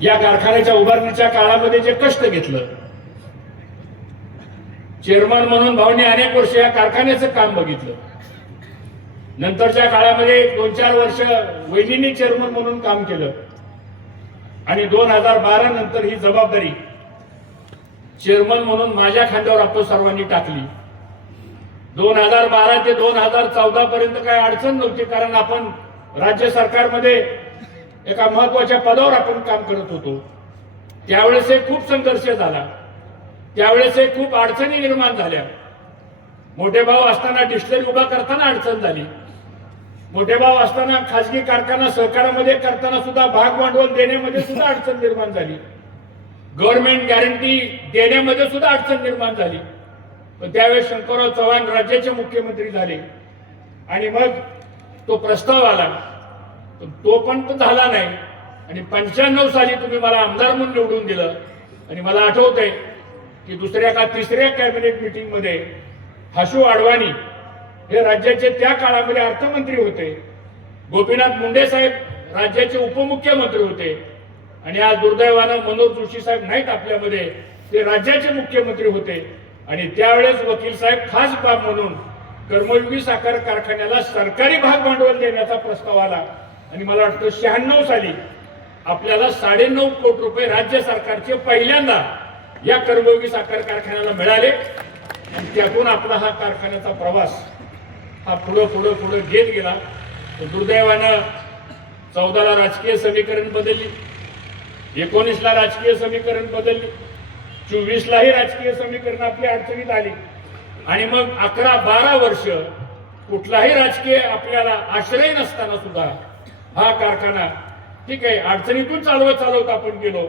या कारखान्याच्या उभारणीच्या काळामध्ये जे कष्ट घेतलं, चेअरमन म्हणून भाऊंनी अनेक वर्ष या कारखान्याचं काम बघितलं. नंतरच्या काळामध्ये 2-4 वर्ष वहिनींनी चेअरमन म्हणून काम केलं आणि 2012 नंतर ही जबाबदारी चेअरमन म्हणून माझ्या खांद्यावर आपण सर्वांनी टाकली. 2012 ते 2014 पर्यंत काही अडचण नव्हती, कारण आपण राज्य सरकारमध्ये एका महत्वाच्या पदावर आपण काम करत होतो. त्यावेळेस खूप संघर्ष झाला, त्यावेळेस खूप अडचणी निर्माण झाल्या. मोठे भाऊ असताना डिस्टिलरी उभा करताना अडचण झाली. मोठे भाऊ असताना खासगी कारखाना सहकारामध्ये करताना सुद्धा भाग भांडवल देण्यामध्ये सुद्धा अडचण निर्माण झाली. गव्हर्नमेंट गॅरंटी देण्यामध्ये सुद्धा अडचण निर्माण झाली. पण त्यावेळेस शंकरराव चव्हाण राज्याचे मुख्यमंत्री झाले आणि मग तो प्रस्ताव आला, तो पण झाला नाही. आणि 95 साली तुम्ही मला आमदार म्हणून निवडून दिलं. आणि मला आठवतंय की दुसऱ्या का तिसऱ्या कॅबिनेट मीटिंग मध्ये हसू अडवाणी हे राज्याचे त्या काळामध्ये अर्थमंत्री होते, गोपीनाथ मुंडे साहेब राज्याचे उपमुख्यमंत्री होते आणि आज दुर्दैवानं मनोज जोशी साहेब नाहीत आपल्यामध्ये, ते राज्याचे मुख्यमंत्री होते. आणि त्यावेळेस वकील साहेब खास बाब म्हणून कर्मयोगी साखर कारखान्याला सरकारी भाग भांडवल देण्याचा प्रस्ताव आला आणि मला वाटतं 96 साली आपल्याला 9.5 कोटी रुपये राज्य सरकारचे पहिल्यांदा या कर्मयोगी साखर कारखान्याला मिळाले. आणि त्यातून आपला हा कारखान्याचा प्रवास हा पुढे घेत गेला. दुर्दैवानं 14 ला राजकीय समीकरण बदलली, 19 ला राजकीय समीकरण बदलली, 24 लाही राजकीय समीकरण आपल्या अडचणीत आली आणि मग 11-12 वर्ष कुठलाही राजकीय आपल्याला आश्रय नसताना सुद्धा हा कारखाना ठीक आहे अडचणीतून चालवत आपण गेलो.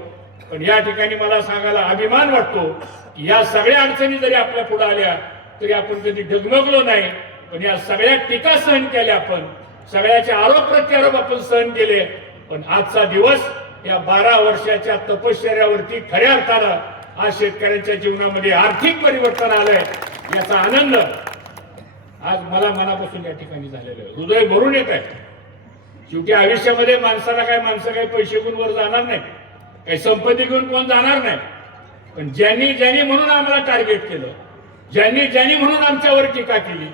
पण या ठिकाणी मला सांगायला अभिमान वाटतो की या सगळ्या अडचणी जरी आपल्या पुढे आल्या तरी आपण कधी डगमगलो नाही. पण या सगळ्या टीका सहन केल्या, आपण सगळ्याचे आरोप प्रत्यारोप आपण सहन केले. पण आजचा दिवस या 12 वर्षाच्या तपश्चर्यावरती खऱ्या अर्थानं आज शेतकऱ्यांच्या जीवनामध्ये आर्थिक परिवर्तन आलंय, याचा आनंद आज मला मनापासून या ठिकाणी झालेला आहे. हृदय भरून येत आहे. शेवटी आयुष्यामध्ये माणसं काही पैसे घेऊन वर जाणार नाही, काही संपत्ती घेऊन कोण जाणार नाही. पण ज्यांनी म्हणून आम्हाला टार्गेट केलं, ज्यांनी म्हणून आमच्यावर टीका केली,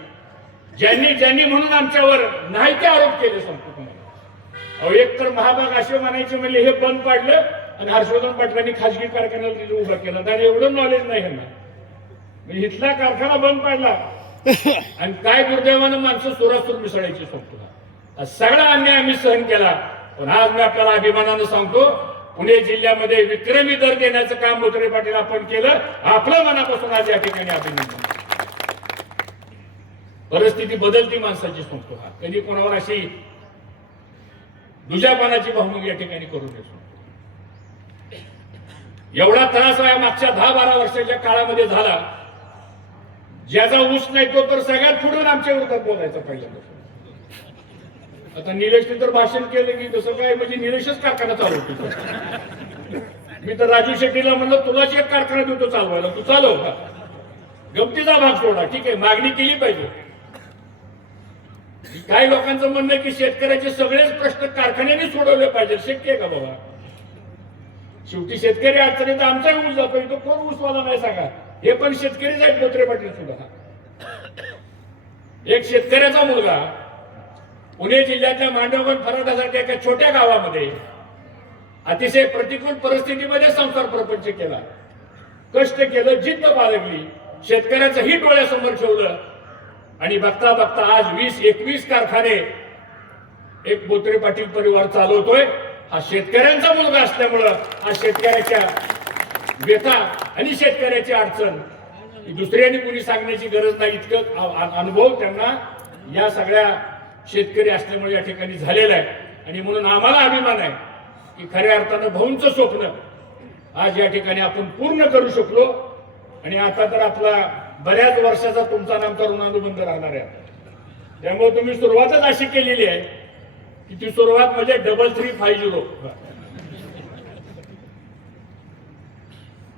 ज्यांनी म्हणून आमच्यावर नाही ते आरोप केले, सांगतो तुम्हाला. एक तर महाभाग असे म्हणायचे म्हणले हे बंद पाडलं आणि हर्षवर्धन पाटलांनी खासगी कारखान्याला उभा केला. तर एवढं नॉलेज नाही ह्यांना. इथला कारखाना बंद पाडला आणि काय दुर्दैवानं माणसं सुरासुर मिसळायची सांगतो. सगळा अन्याय आम्ही सहन केला. पण आज मी आपल्याला अभिमानानं सांगतो, पुणे जिल्ह्यामध्ये विक्रमी दर देण्याचं काम बोत्रे पाटील आपण केलं. आपलं मनापासून आज या ठिकाणी अभिनंदन. परिस्थिती बदलती माणसाची सांगतो. हा कधी कोणावर अशी दुजापणाची भावना या ठिकाणी करू नये. एवढा त्रास या मागच्या 10-12 वर्षाच्या काळामध्ये झाला. ज्याचा ऊस नाही तो तर सगळ्यात पुढून आमच्या विरोधात बोलायचा पहिल्यांदा. आता निलेशने तर भाषण केलं की जसं काय म्हणजे निलेशच कारखाना चालवतो. मी तर राजू शेट्टीला म्हणलं तुलाच एक कारखाना देतो चालवायला, तू चालव का. गमतीचा भाग सोडा, ठीक आहे मागणी केली पाहिजे. काही लोकांचं म्हणणं आहे की शेतकऱ्याचे सगळेच प्रश्न कारखान्याने सोडवले पाहिजे. शक्य आहे का बाबा. शेवटी शेतकरी अडचणीत आमचा ऊस जातो, इथं कोण ऊसवाला नाही सांगा. हे पण शेतकरीच आहेत बोत्रे पाटील सुद्धा. एक शेतकऱ्याचा मुलगा पुणे जिल्ह्यातल्या मांडवगड फराटासारख्या एका छोट्या गावामध्ये अतिशय प्रतिकूल परिस्थितीमध्ये संसार प्रपंच केला, कष्ट केलं, जिद्द बाळगली, शेतकऱ्याचं हित डोळ्यासमोर ठेवलं आणि बघता बघता आज 20-21 कारखाने एक बोत्रे पाटील परिवार चालवतोय. हा शेतकऱ्यांचा मुलगा असल्यामुळं आज शेतकऱ्याच्या व्यथा आणि शेतकऱ्याची अडचण दुसऱ्यांनी कुणी सांगण्याची गरज नाही, इतकं अनुभव त्यांना या सगळ्या शेतकरी असल्यामुळे या ठिकाणी झालेला आहे. आणि म्हणून आम्हाला अभिमान आहे की खऱ्या अर्थानं भाऊंचं स्वप्न आज या ठिकाणी आपण पूर्ण करू शकलो. आणि आता तर आपला बऱ्याच वर्षाचा तुमचा नामचा ऋणानुबंध राहणार आहे. त्यामुळे तुम्ही सुरुवातच अशी केलेली आहे की ती सुरुवात म्हणजे 3350.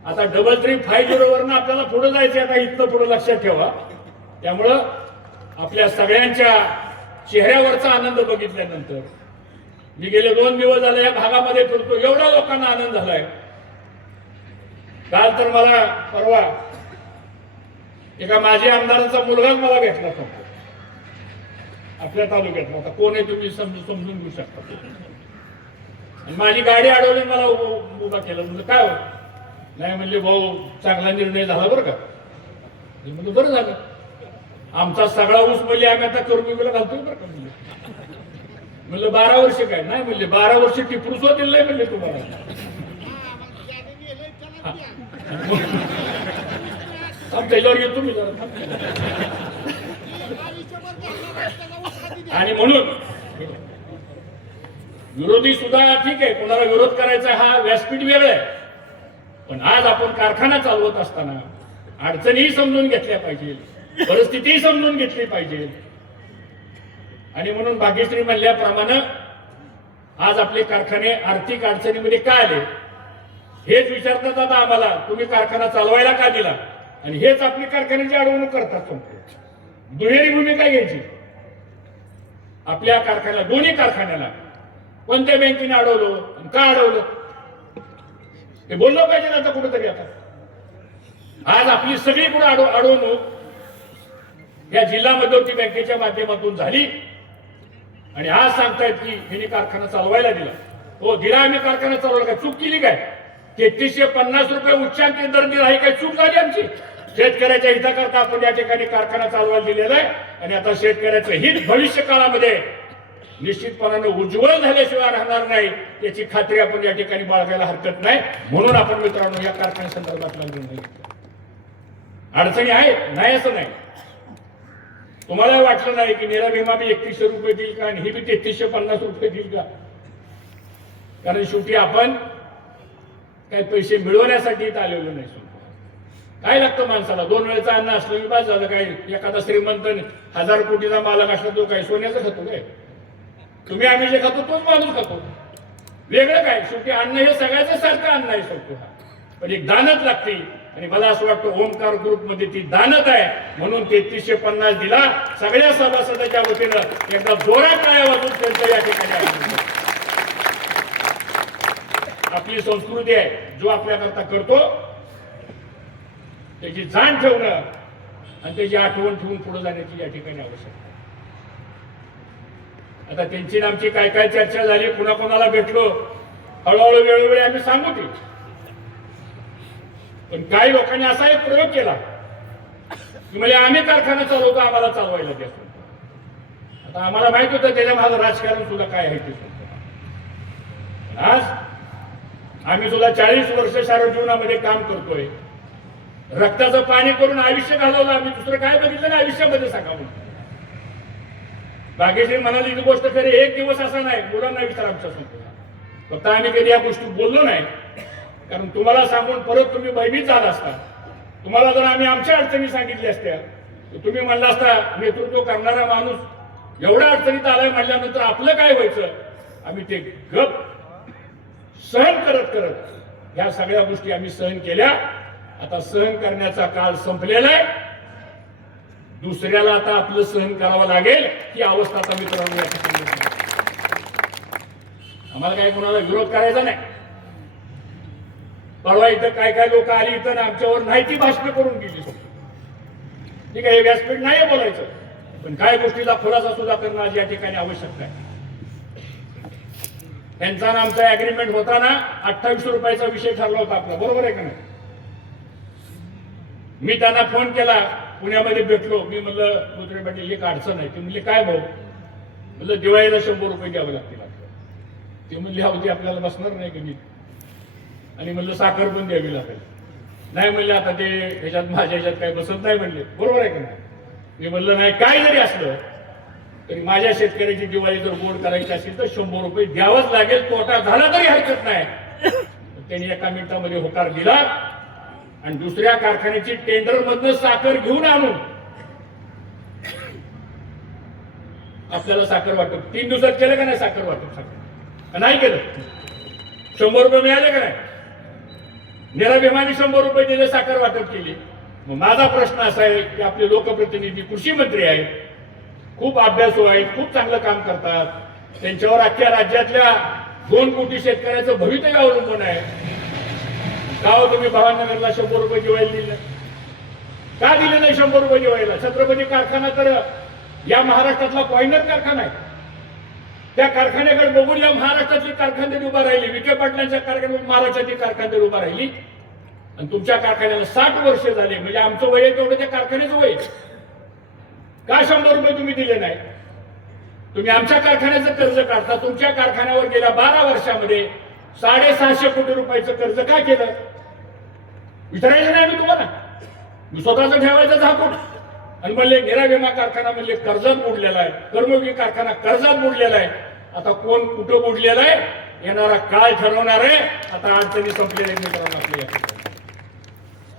आता 3350 वरनं आपल्याला पुढे जायचं. आता इथनं पुढे लक्षात ठेवा. त्यामुळं आपल्या सगळ्यांच्या चेहऱ्यावरचा आनंद बघितल्यानंतर मी गेले 2 दिवस झाले या भागामध्ये फिरतो, एवढ्या लोकांना आनंद झालाय. काल तर मला परवा एका माजी आमदाराचा मुलगाच मला भेटला फक्त आपल्या तालुक्यात. आता कोण आहे तुम्ही समजून घेऊ शकता. आणि माझी गाडी अडवली, मला उभा केलं. म्हणजे काय हो? नाही म्हणले भाऊ चांगला निर्णय झाला बरं का. म्हणजे बरं झालं, आमचा सगळा ऊस म्हणजे आम्ही आता कर्मयोगीला घालतोय बरं का. म्हणलं 12 वर्ष काय? नाही म्हणले 12 वर्ष टिपरूसो दिलं नाही म्हणले तुम्हाला. त्याच्यावर येतो मी जरा. आणि म्हणून विरोधी सुद्धा ठीक आहे, कोणाला विरोध करायचा हा व्यासपीठ वेगळं आहे. पण आज आपण कारखाना चालवत असताना अडचणीही समजून घेतल्या पाहिजे, परिस्थितीही समजून घेतली पाहिजे. आणि म्हणून भाग्यश्री म्हणल्याप्रमाणे आज आपले कारखाने आर्थिक अडचणीमध्ये का आले हेच विचारतात आता आम्हाला. तुम्ही कारखाना चालवायला का दिला? आणि हेच आपली कारखान्याची अडवणूक करतात. दुहेरी भूमिका घ्यायची. आपल्या कारखान्याला, दोन्ही कारखान्याला कोणत्या बँकेने अडवलं आणि का अडवलं हे बोललं पाहिजे आता कुठेतरी. आता आज आपली सगळी पुढे अडवणूक या जिल्हा मध्यवर्ती बँकेच्या माध्यमातून झाली. आणि आज सांगतायत की यांनी कारखाना चालवायला दिला. हो दिला, आम्ही कारखाना चालवला. काय चूक केली काय? 3350 रुपये उच्चांकित दर दिला, ही काय चूक झाली आमची? शेतकऱ्याच्या हिताकरता आपण या ठिकाणी कारखाना चालवायला दिलेला आहे. आणि आता शेतकऱ्याचं हित भविष्य काळामध्ये निश्चितपणाने उज्ज्वल झाल्याशिवाय राहणार नाही याची खात्री आपण या ठिकाणी बाळगायला हरकत नाही. म्हणून आपण मित्रांनो या कारखान्यासंदर्भातला निर्णय घेतला. अडचणी आहेत, नाही असं नाही. तुम्हाला वाटलं नाही की नीरा भीमा बी 3100 रुपये देईल का आणि ही बी 3350 रुपये देईल का? कारण शेवटी आपण काही पैसे मिळवण्यासाठी इथं आलेलो नाही. काय लागतं माणसाला? 2 वेळेचं अन्न असलं की बस झालं. काय एखादा श्रीमंत 1000 कोटीचा मालक असला तो काय सोन्याचं खातो काय? तुम्ही आम्ही जे खातो तोच माणूस खातो. वेगळं काय? शेवटी अन्न हे सगळ्याचं सारखं अन्न आहे शेवटी. पण एक दानत लागते. आणि मला असं वाटतं ओमकार ग्रुप मध्ये ती दानत आहे. म्हणून 3350 दिला. सगळ्या सभासदांच्या वतीनं एकदा जोरात टाळ्या वाजवून त्यांचं या ठिकाणी आपली संस्कृती आहे. जो आपल्याकरता करतो त्याची जाण ठेवणं आणि त्याची आठवण ठेवून पुढे जाण्याची या ठिकाणी आवश्यकता. आता त्यांची आमची काय काय चर्चा झाली, कुणाकोणाला भेटलो, हळूहळू वेळोवेळी आम्ही सांगू ती. पण काही लोकांनी असा एक प्रयोग केला की म्हणजे आम्ही कारखाना चालवतो, आम्हाला चालवायला द्या. आता आम्हाला माहित होतं त्याच्या माझं राजकारण सुद्धा काय आहे ते. आज आम्ही सुद्धा 40 वर्ष सार्वजनिक जीवनामध्ये काम करतोय. रक्ताचं पाणी करून आयुष्य घालवलं आम्ही. दुसरं काय बघितलं ना आयुष्यामध्ये सांगावं. बागेश्री म्हणाली ही गोष्ट खरी. एक दिवस असा नाही, मुलांना विचार आमच्या समोर. फक्त आम्ही कधी या गोष्टी बोललो नाही. कारण तुम्हाला सांगून परत तुम्ही भयभीत झाला असता. तुम्हाला जर आम्ही आमच्या अडचणी सांगितल्या असत्या तर तुम्ही म्हणला असता नेतृत्व करणारा माणूस एवढ्या अडचणीत आलाय म्हणल्यानंतर आपलं काय व्हायचं. आम्ही ते गप सहन करत करत या सगळ्या गोष्टी आम्ही सहन केल्या. आता सहन करण्याचा काळ संपलेला आहे. दुसऱ्याला आता आपलं सहन करावं लागेल ही अवस्था आता मित्रांनो या ठिकाणी. आम्हाला काही कोणाला विरोध करायचा नाही. परवा इथं काय काय लोक आली इथं आमच्यावर नाही ती भाषण करून गेली. ठीक आहे, हे व्यासपीठ नाही बोलायचं, पण काय गोष्टीला खुलासा सुद्धा करणं आज या ठिकाणी आवश्यक आहे. त्यांचा आमचा अग्रीमेंट होताना 2800 रुपयाचा विषय ठरला होता आपला, बरोबर आहे का नाही? मी त्यांना फोन केला, पुण्यामध्ये भेटलो. मी म्हणलं कुत्रे पाटील एक अडचण आहे. ते म्हणले काय भाऊ? म्हणलं दिवाळीला 100 रुपये द्यावे लागतील. ते म्हणले होती आपल्याला बसणार नाही कधी. आणि म्हणलं साखर पण द्यावी लागेल. नाही म्हणले आता ते ह्याच्यात माझ्या ह्याच्यात काही बसत नाही म्हणले, बरोबर आहे का नाही? मी म्हणलं नाही, काय जरी असलं तरी माझ्या शेतकऱ्याची दिवाळी जर गोड करायची असेल तर 100 रुपये द्यावंच लागेल. तोटा झाला तरी हरकत नाही. त्यांनी एका मिनिटामध्ये होकार दिला आणि दुसऱ्या कारखान्याची टेंडर मधनं साखर घेऊन आणून आपल्याला साखर वाटप 3 दिवसात केलं का नाही? साखर वाटप साखर नाही केलं. 100 रुपये मिळाले का नाही? नीरा भीमाने 100 रुपये दिले, साखर वाटप केली. मग माझा प्रश्न असा आहे की आपले लोकप्रतिनिधी कृषी मंत्री आहेत, खूप अभ्यासू आहेत, खूप चांगलं काम करतात. त्यांच्यावर अख्ख्या राज्यातल्या 2 कोटी शेतकऱ्याचं भवितव्य अवलंबून आहे. का हो तुम्ही भावनगरला 100 रुपये जेवायला दिलं? का दिले नाही 100 रुपये जेवायला? छत्रपती कारखाना तर या महाराष्ट्रातला पॉइंटर कारखाना आहे. त्या कारखान्याकडे बघून या महाराष्ट्रातली कारखानदारी उभा राहिली. विखे पाटलांच्या कारखान्यात महाराष्ट्रातली कारखानदारी उभा राहिली. आणि तुमच्या कारखान्याला 60 वर्ष झाले, म्हणजे आमचं वय आहे तेवढं त्या कारखान्याचं वय. का 100 रुपये तुम्ही दिले नाही? तुम्ही आमच्या कारखान्याचं कर्ज काढता. तुमच्या कारखान्यावर गेल्या 12 वर्षामध्ये 650 कोटी रुपयाचं कर्ज काय केलं? विचारायचं नाही मी तुम्हाला. मी स्वतःच ठेवायचं झाकून. आणि म्हणले निरा विमा कारखाना म्हणले कर्जात बुडलेला आहे, कर्मयोगी कारखाना कर्जात बुडलेला आहे. आता कोण कुठं बुडलेला आहे येणारा काळ ठरवणार आहे. आता अडचणी संपलेल्या मित्रांनो आपल्या.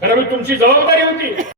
कारण तुमची जबाबदारी होती.